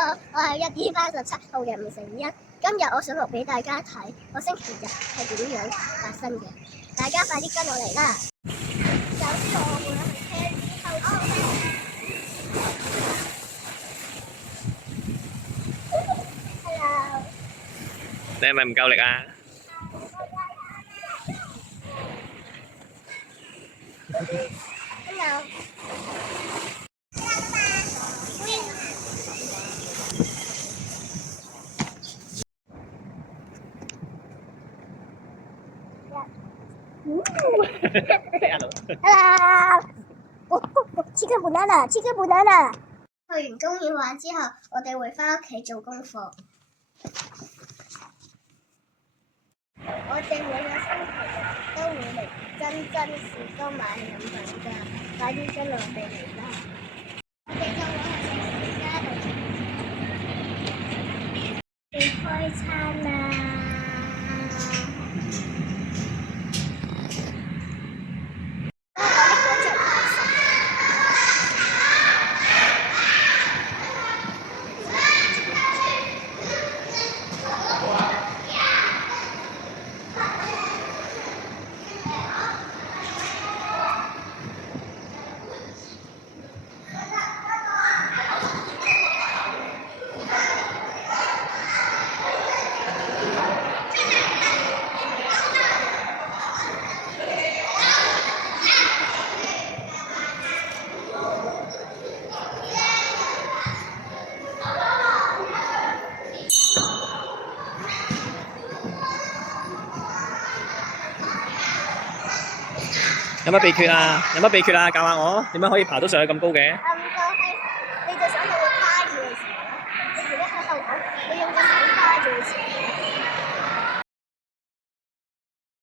我係1月37號嘅吳成恩。今日我想錄俾大家睇我星期日係點樣發生嘅，大家快啲跟我嚟啦！首先我會去車之後，Hello，你係咪唔夠力啊？Hello。Hello。Chicken banana，Chicken banana。去完公園玩之後，我哋會返屋企做功課。我哋每個星期都會嚟珍士多買飲品㗎，快啲跟我哋嚟啦！我哋就會去家度開餐啦！有乜秘訣啊？有乜秘訣啊？教下我點樣可以爬到上去咁高嘅？就係你隻手就會趴住嘅時候，你自己喺度講，你用隻手